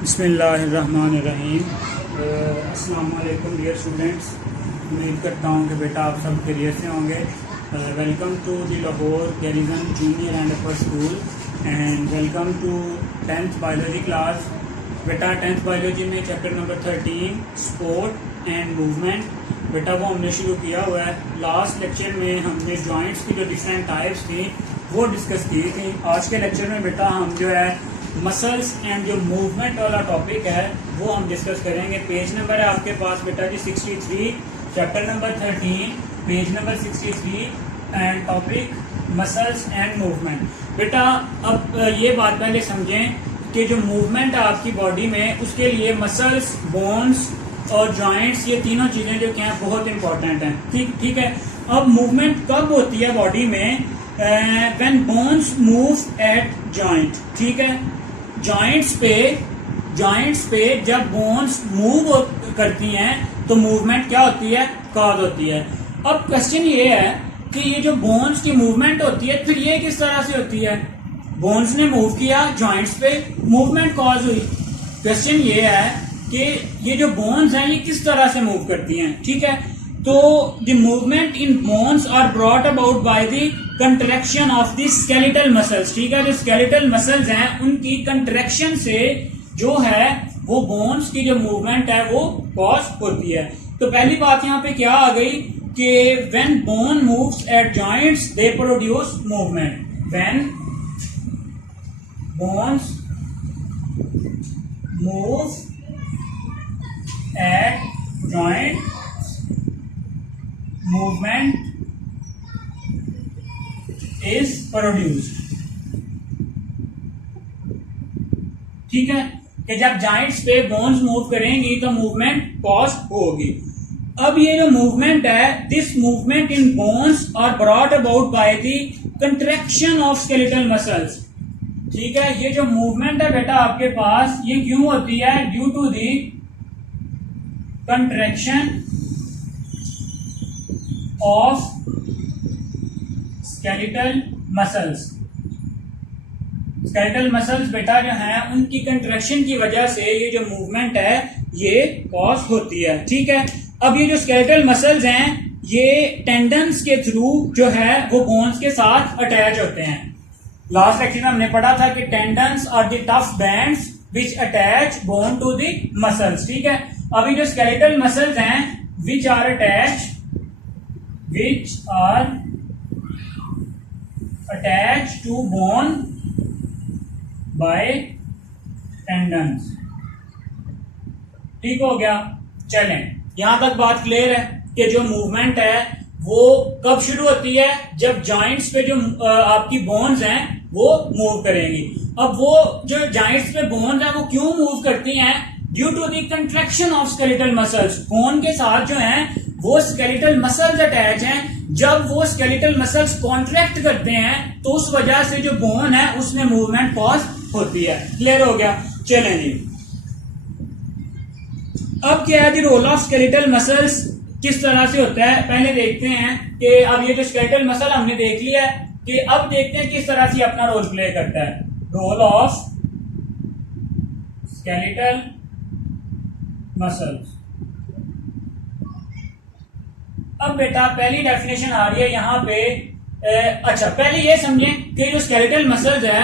बिस्मिल्लाहिर्रहमानिर्रहीम। अस्सलाम वालेकुम डियर स्टूडेंट्स। उम्मीद करता हूँ कि बेटा आप सब खैरियत से होंगे। Welcome to the Lahore garrison junior and upper school and welcome to 10th biology class. बेटा 10th बायोलॉजी में chapter number 13 support and movement बेटा वो हमने शुरू किया हुआ है। लास्ट लेक्चर में हमने जॉइंट्स की जो डिफरेंट टाइप्स थी वो डिस्कस की थी। आज के लेक्चर में बेटा हम जो है मसल्स एंड जो मूवमेंट वाला टॉपिक है वो हम डिस्कस करेंगे। पेज नंबर है आपके पास बेटा जी 63, chapter number 13, page number 63 and topic muscles and movement. बेटा अब ये बात पहले समझें कि जो मूवमेंट है आपकी बॉडी में उसके लिए मसल्स, बोन्स और जॉइंट्स ये तीनों चीजें जो क्या हैं बहुत इंपॉर्टेंट हैं। ठीक है। अब मूवमेंट कब होती है बॉडी में? When bones move at joint. ठीक है। जॉइंट्स पे जब बोन्स मूव करती हैं तो मूवमेंट क्या होती है? कॉज होती है। अब क्वेश्चन ये है कि ये जो बोन्स की मूवमेंट होती है फिर ये किस तरह से होती है? बोन्स ने मूव किया जॉइंट्स पे, मूवमेंट कॉज हुई। क्वेश्चन ये है कि ये जो बोन्स हैं ये किस तरह से मूव करती हैं। ठीक है। तो the movement in bones are brought about by the contraction of the skeletal muscles. ठीक है। जो स्केलेटल मसल्स हैं उनकी कंट्रैक्शन से जो है वो बोन्स की जो मूवमेंट है वो कॉज होती है। तो पहली बात यहाँ पे क्या आ गई कि when bone moves eight joints they produce movement. When bones move at joint movement is produced. ठीक है कि जब जॉइंट्स पे बोन्स मूव करेंगी तो मूवमेंट कॉज होगी। अब ये जो मूवमेंट है, this movement in bones are brought about by the contraction of skeletal muscles. ठीक है। ये जो मूवमेंट है बेटा आपके पास ये क्यों होती है? Due to the contraction of skeletal muscles. Skeletal muscles बेटा जो हैं उनकी कंट्रैक्शन की वजह से ये जो मूवमेंट है ये कॉज होती है। ठीक है। अब ये जो स्केलेटल मसल्स हैं ये टेंडन्स के थ्रू जो है वो बोन्स के साथ अटैच होते हैं। लास्ट लेक्चर में हमने पढ़ा था कि tendons are the tough bands which attach bone to the muscles. ठीक है। अभी जो स्केलेटल मसल्स हैं which are attach to bone by tendons. ठीक हो गया। चलें यहां तक बात क्लियर है कि जो मूवमेंट है वो कब शुरू होती है? जब जॉइंट्स पे जो आपकी बोन्स हैं वो मूव करेंगी। अब वो जो जॉइंट्स पे बोन्स हैं वो क्यों मूव करती हैं? Due to the contraction of skeletal muscles. Bone के साथ जो हैं वो स्केलेटल मसल्स अटैच हैं। जब वो स्केलेटल मसल्स कॉन्ट्रैक्ट करते हैं तो उस वजह से जो बोन है उसमें मूवमेंट कॉज होती है। क्लियर हो गया। चलें जी। अब क्या है the role of skeletal muscles, किस तरह से होता है पहले देखते हैं कि अब ये जो स्केलेटल मसल हमने देख लिया है कि अब देखते हैं किस तरह से अपना रोल प्ले करता है। Role of skeletal muscles. अब बेटा पहली डेफिनेशन आ रही है यहाँ पे। अच्छा पहले ये समझें कि जो स्केलेटल मसल्स है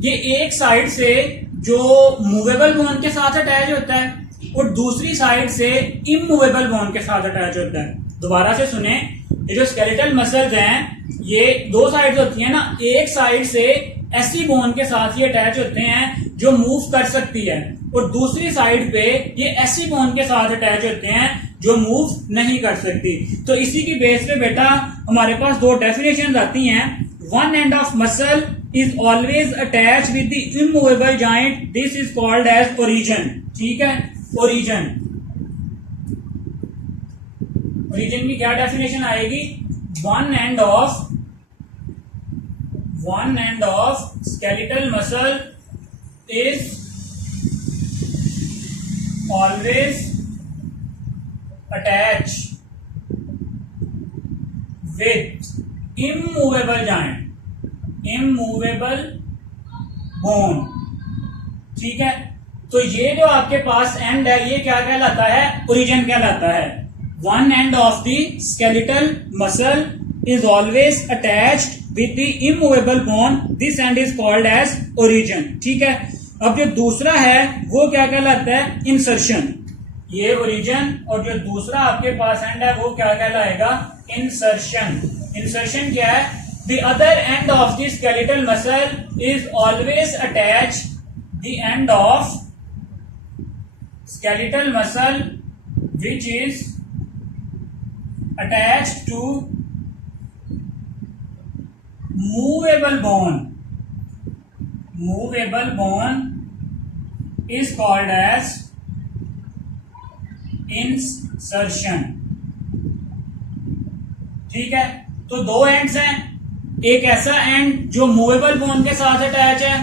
ये एक साइड से जो मूवेबल बोन के साथ अटैच होता है और दूसरी साइड से इमूवेबल बोन के साथ अटैच होता है। दोबारा से सुने, ये जो स्केलेटल मसल्स हैं ये दो साइड होती है ना, एक साइड से ऐसी बोन के साथ ये अटैच होते हैं जो मूव कर सकती है और दूसरी साइड पे ये ऐसी बोन के साथ अटैच होते हैं जो मूव नहीं कर सकती। तो इसी की बेस पे बेटा हमारे पास दो डेफिनेशन आती हैं। One end of muscle is always attach with the immovable joint, this is called as origin. ठीक है। ओरिजिन की क्या डेफिनेशन आएगी? One end of skeletal muscle is always attach with immovable joint, immovable bone. ठीक है। तो ये जो आपके पास एंड है ये क्या कहलाता है, ओरिजिन कहलाता है। One end of the skeletal muscle is always attached with the immovable bone, this end is called as origin. ठीक है, अब जो दूसरा है वो क्या कहलाता है, इंसर्शन। ये ओरिजिन और जो दूसरा आपके पास एंड है वो क्या कहलाएगा, इंसर्शन। इंसर्शन क्या है, the other and of the skeletal muscle is always attached, the end of skeletal muscle which is attached to movable bone is called as insertion। ठीक है, तो दो एंड्स हैं, एक ऐसा एंड जो मूवेबल बोन के साथ अटैच है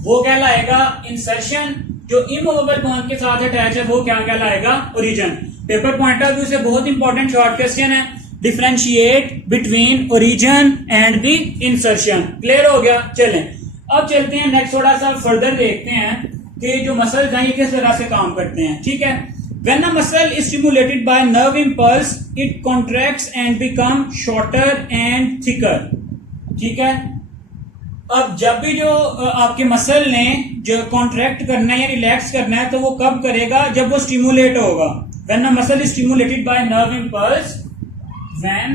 वो कहलाएगा इंसर्शन, जो इमूवेबल बोन के साथ अटैच है वो क्या कहलाएगा, origin. Paper point of view से बहुत इंपॉर्टेंट शॉर्ट क्वेश्चन है, differentiate between origin and the insertion. Clear हो गया। चलें अब चलते हैं नेक्स्ट, थोड़ा सा फर्दर देखते हैं कि जो मसल्स हैं ये किस तरह से काम करते हैं। ठीक है, when a muscle is stimulated by nerve impulse it contracts and become shorter and thicker. ठीक है, अब जब भी जो आपके मसल ने जो कॉन्ट्रैक्ट करना है या रिलैक्स करना है तो वो कब करेगा, जब वो स्टिमुलेट होगा। When a muscle is stimulated by nerve impulse, when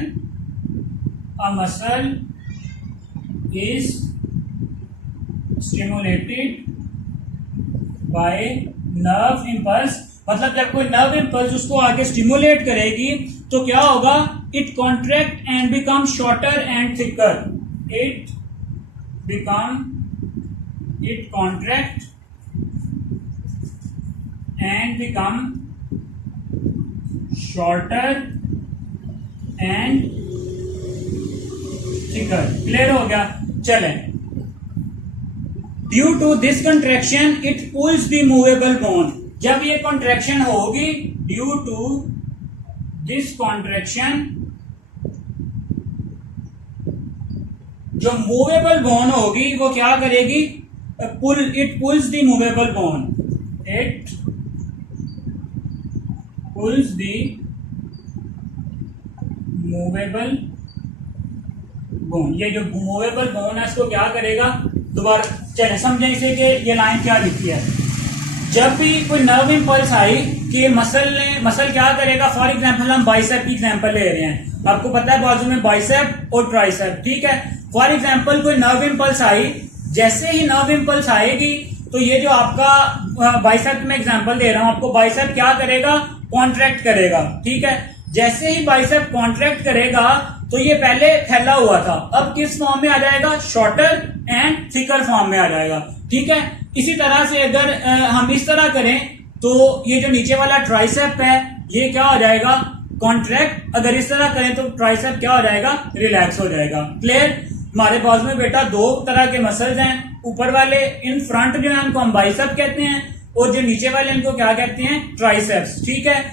a muscle is stimulated by nerve impulse, मतलब जब कोई नर्व इंपल्स उसको आगे स्टिमुलेट करेगी तो क्या होगा, it contract and become shorter and thicker. It contract and become shorter and thicker। Clear हो गया। चलें, due to this contraction it pulls the movable bone. जब ये कॉन्ट्रैक्शन होगी, ड्यू टू दिस कॉन्ट्रैक्शन जो मूवेबल बोन होगी वो क्या करेगी, it pulls the movable bone, it pulls the movable bone. ये जो मूवेबल बोन है इसको क्या करेगा, दोबारा चले समझें इसे कि ये लाइन क्या लिखी है। जब भी कोई नर्व इंपल्स आई कि मसल क्या करेगा, फॉर एग्जांपल हम बाइसेप की एग्जांपल ले रहे हैं, आपको पता है बाजू में बाइसेप और ट्राइसेप। ठीक है, फॉर एग्जाम्पल कोई नर्व इंपल्स आई, जैसे ही नर्व इंपल्स आएगी तो ये जो आपका बाइसेप में एग्जांपल दे रहा हूं आपको, बाइसेप क्या करेगा, कॉन्ट्रैक्ट करेगा। ठीक है, जैसे ही बाइसेप कॉन्ट्रैक्ट करेगा तो ये पहले फैला हुआ था, अब किस फॉर्म में आ जाएगा, शॉर्टर एंड थिकर फॉर्म में आ जाएगा। ठीक है, इसी तरह से अगर हम इस तरह करें तो ये जो नीचे वाला ट्राइसेप है ये क्या हो जाएगा, कॉन्ट्रैक्ट। अगर इस तरह करें तो ट्राइसेप क्या हो जाएगा, रिलैक्स हो जाएगा। क्लियर। हमारे पास में बेटा दो तरह के मसल्स हैं, ऊपर वाले इन फ्रंट जो है उनको हम बाइसेप कहते हैं और जो नीचे वाले इनको क्या कहते हैं, ट्राइसेप्स। ठीक है,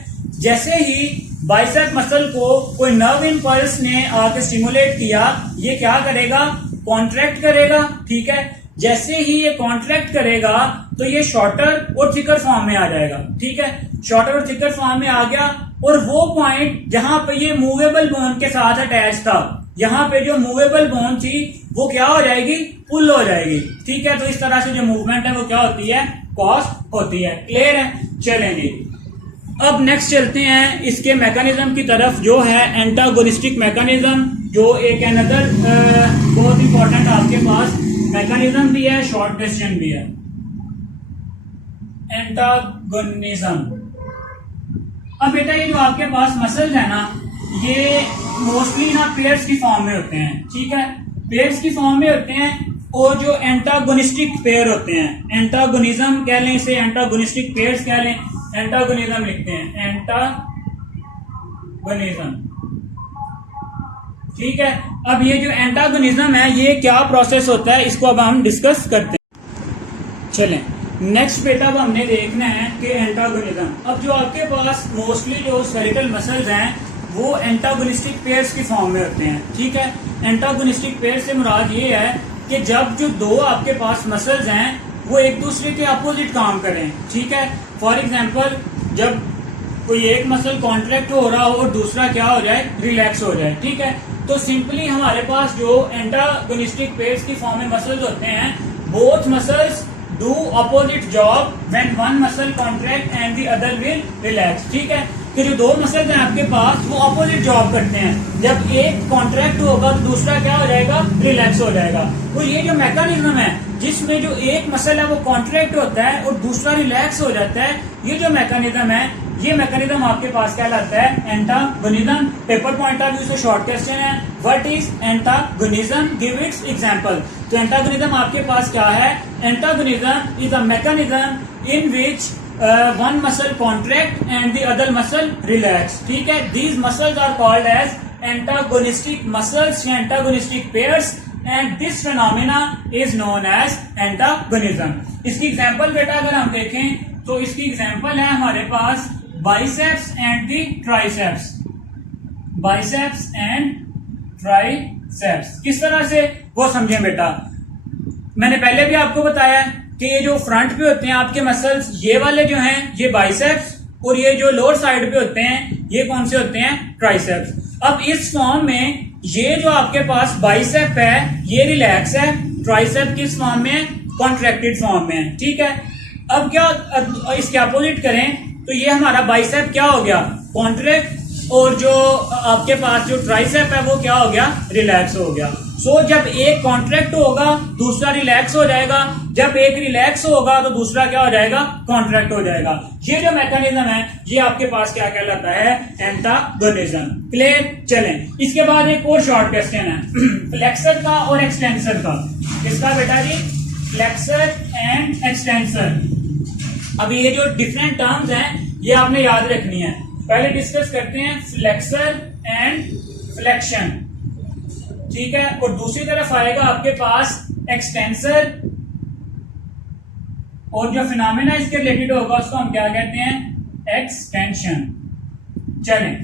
जैसे ही बाइसेप मसल को कोई नर्व इंपल्स ने आके स्टिमुलेट किया, ये क्या करेगा, कॉन्ट्रैक्ट करेगा। ठीक है, जैसे ही ये कॉन्ट्रैक्ट करेगा तो ये शॉर्टर और थिकर फॉर्म में आ जाएगा। ठीक है, शॉर्टर और थिकर फॉर्म में आ गया और वो पॉइंट जहां पे ये मूवेबल बोन के साथ अटैच था, यहाँ पे जो मूवेबल बोन थी वो क्या हो जाएगी, पुल हो जाएगी। ठीक है, तो इस तरह से जो मूवमेंट है वो क्या होती है, कॉज होती है। क्लियर है। चलेंगे अब नेक्स्ट चलते हैं इसके मैकेनिज्म की तरफ, जो है एंटागोनिस्टिक मैकेनिज्म, जो एक अनदर बहुत इंपॉर्टेंट आपके पास मैकेनिज्म भी है, शॉर्ट क्वेश्चन भी है। एंटागोनिज्म। अब बेटा ये जो आपके पास मसल्स है ना, ये मोस्टली ना पेयर्स की फॉर्म में होते हैं। ठीक है, पेयर्स की फॉर्म में होते हैं और जो एंटागोनिस्टिक पेयर होते हैं, एंटागोनिज्म कह लें इसे, एंटागोनिस्टिक पेयर्स कह लें, एंटागोनिज्म लिखते हैं, एंटागोनिज्म। ठीक है, अब ये जो एंटागोनिज्म है ये क्या प्रोसेस होता है इसको अब हम डिस्कस करते हैं। चलें नेक्स्ट बेटा अब हमने देखना है कि एंटागोनिज्म। अब जो आपके पास मोस्टली जो स्केलेटल मसल्स हैं वो एंटागोनिस्टिक पेयर्स की फॉर्म में होते हैं। ठीक है, एंटागोनिस्टिक पेयर से मुराद ये है कि जब जो दो आपके पास मसल्स हैं वो एक दूसरे के अपोजिट काम करें, ठीक है। फॉर एग्जाम्पल जब कोई एक मसल कॉन्ट्रैक्ट हो रहा हो और दूसरा क्या हो जाए, रिलैक्स हो जाए, ठीक है। तो सिंपली हमारे पास जो एंटागोनिस्टिक पेयर्स की फॉर्म में मसल्स होते हैं, both muscles do opposite job when one muscle contract and the other will relax, ठीक है। कि जो दो मसल्स हैं आपके पास वो अपोजिट जॉब करते हैं, जब एक कॉन्ट्रैक्ट होगा तो दूसरा क्या हो जाएगा, रिलैक्स हो जाएगा। तो ये जो मैकेनिज्म है जिसमें जो एक मसल है वो कॉन्ट्रैक्ट होता है और दूसरा रिलैक्स हो जाता है, ये जो मैकेनिज्म है, ये मैकेनिज्म आपके पास क्या कहलाता है, antagonism. Paper point of view से शॉर्ट क्वेश्चन है, what is antagonism, give its example. तो एंटागोनिज्म आपके पास क्या है, antagonism is a mechanism in which one muscle contract and the other muscle relax, ठीक है। These muscles are called as antagonistic muscles या antagonistic pairs and this phenomena is known as antagonism। इसकी example बेटा अगर हम देखें तो इसकी एग्जांपल है हमारे पास biceps and the triceps, biceps and triceps. किस तरह से वो समझें बेटा, मैंने पहले भी आपको बताया कि ये जो फ्रंट पे होते हैं आपके मसल्स, ये वाले जो हैं ये बाइसेप्स, और ये जो लोअर साइड पे होते हैं ये कौन से होते हैं, ट्राइसेप्स। अब इस फॉर्म में ये जो आपके पास बाइसेप है ये रिलैक्स है, ट्राइसेप किस फॉर्म में, कॉन्ट्रैक्टेड फॉर्म में, ठीक है। अब क्या इसके अपोजिट करें तो ये हमारा बाइसेप क्या हो गया, कॉन्ट्रैक्ट, और जो आपके पास जो ट्राइसेप है वो क्या हो गया, रिलैक्स हो गया। सो जब एक कॉन्ट्रैक्ट होगा दूसरा रिलैक्स हो जाएगा, जब एक रिलैक्स होगा तो दूसरा क्या हो जाएगा, कॉन्ट्रैक्ट हो जाएगा। ये जो मैकेनिज्म है ये आपके पास क्या कहलाता है, एंटागोनिज्म। क्लियर, चलें इसके बाद एक और शॉर्ट क्वेश्चन है फ्लेक्सर का और एक्सटेंसर का। किसका बेटा जी, फ्लेक्सर एंड एक्सटेंसर। अब ये जो डिफरेंट टर्म्स हैं ये आपने याद रखनी है। पहले डिस्कस करते हैं फ्लेक्सर एंड फ्लेक्शन, ठीक है। और दूसरी तरफ आएगा आपके पास एक्सटेंसर, और जो फिनोमेना इसके रिलेटेड होगा उसको हम क्या कहते हैं, एक्सटेंशन। चलें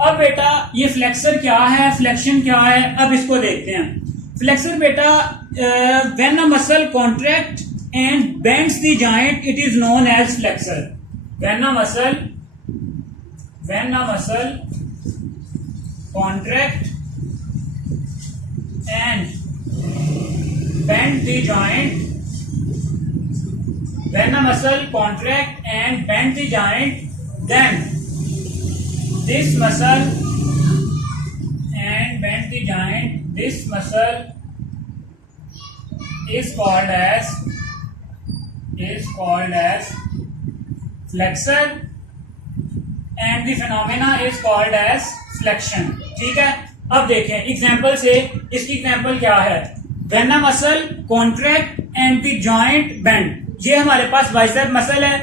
अब बेटा ये फ्लेक्सर क्या है, फ्लेक्शन क्या है, अब इसको देखते हैं। फ्लेक्सर बेटा, when a muscle contract and bends the joint it is known as flexor. When a muscle contract and bend the joint, when a muscle contract and bend the joint, then this muscle and bend the joint, this muscle is called as flexor and the phenomena is called as flexion, ठीक है। अब देखें example से, इसकी example क्या है, when a muscle contract and the joint bend. ये हमारे पास बाइसेप मसल है,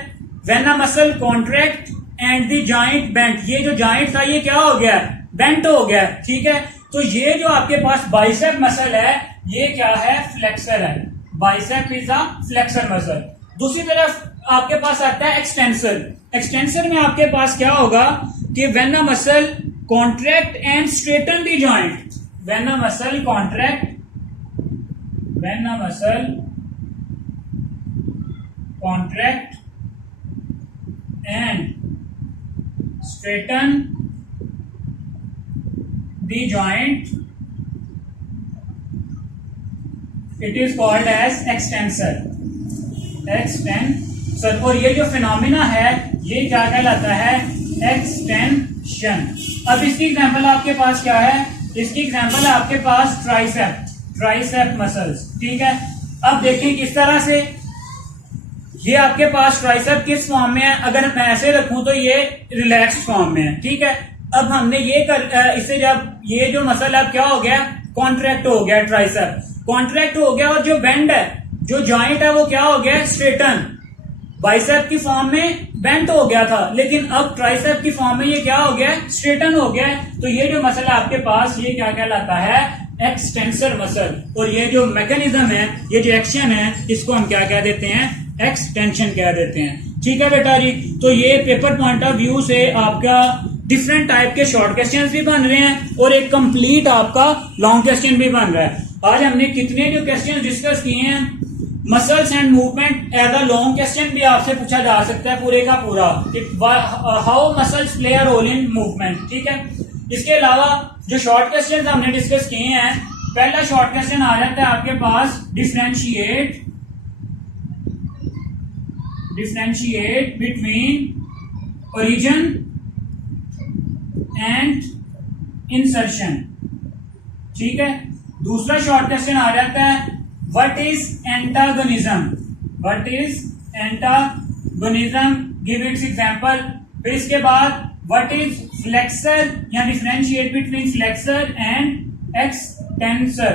when a muscle contract and the joint bend, ये जो जॉइंट था ये क्या हो गया, बेंट हो गया, ठीक है। तो ये जो आपके पास बाइसेप मसल है ये क्या है, फ्लेक्सर है, bicep is a flexor muscle. दूसरी तरफ आपके पास आता है एक्सटेंसर। एक्सटेंसर में आपके पास क्या होगा कि when a muscle contract and straighten the joint, when a muscle contract and straighten the joint it is called as extensor. और ये जो फिनोमिना है ये क्या कहलाता है, एक्सटेंशन। अब इसकी एग्जांपल आपके पास क्या है, इसकी एग्जांपल है आपके पास ट्राइसेप मसल्स, ठीक है। अब देखिए किस तरह से ये आपके पास ट्राइसेप किस फॉर्म में है, अगर मैं ऐसे रखूं तो ये रिलैक्स फॉर्म में है, ठीक है। अब हमने ये इससे जब ये जो मसल अब क्या हो गया, कॉन्ट्रैक्ट हो गया, ट्राइसेप कॉन्ट्रैक्ट हो गया, और जो बेंड है, जो जॉइंट है वो क्या हो गया, स्ट्रेटन। बाइसेप की फॉर्म में बेंट हो गया था, लेकिन अब ट्राइसेप की फॉर्म में ये क्या हो गया, स्ट्रेटन हो गया। तो ये जो मसल है आपके पास ये क्या कहलाता है, एक्सटेंसर मसल। और ये जो मैकेनिज्म है, ये जो एक्शन है, इसको हम क्या कह देते हैं, एक्सटेंशन कह देते हैं, ठीक है बेटा जी। तो ये पेपर पॉइंट ऑफ व्यू से आपका डिफरेंट टाइप के शॉर्ट क्वेश्चंस भी बन रहे हैं और एक कंप्लीट आपका लॉन्ग क्वेश्चन भी बन रहा है। आज हमने कितने जो क्वेश्चन डिस्कस किए हैं, muscles and movement as a long question भी आपसे पूछा जा सकता है पूरे का पूरा, how muscles play a role in movement, ठीक है। इसके अलावा जो शॉर्ट क्वेश्चन हमने डिस्कस किए हैं, पहला शॉर्ट क्वेश्चन आ जाता है आपके पास differentiate between origin and insertion, ठीक है। दूसरा शॉर्ट क्वेश्चन आ जाता है what is antagonism, give its example. फिर इसके बाद व्हाट इज फ्लेक्सर या differentiate between flexor and extensor.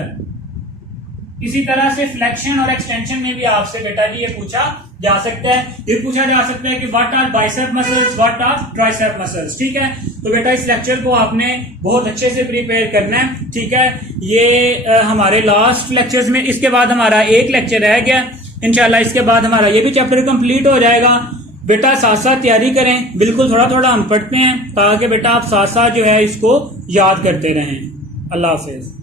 इसी तरह से फ्लेक्शन और एक्सटेंशन में भी आपसे बेटा जी ये पूछा जा सकता है। ये पूछा जा सकता है कि what are bicep muscles, what are tricep muscles, ठीक है। तो बेटा इस लेक्चर को आपने बहुत अच्छे से प्रिपेयर करना है, ठीक है। ये हमारे लास्ट लेक्चर्स में, इसके बाद हमारा एक लेक्चर रह गया इंशाल्लाह, इसके बाद हमारा ये भी चैप्टर कंप्लीट हो जाएगा। बेटा साथ साथ तैयारी करें, बिल्कुल थोड़ा थोड़ा हम पढ़ते हैं ताकि बेटा आप साथ साथ जो है इसको याद करते रहें। अल्लाह हाफिज।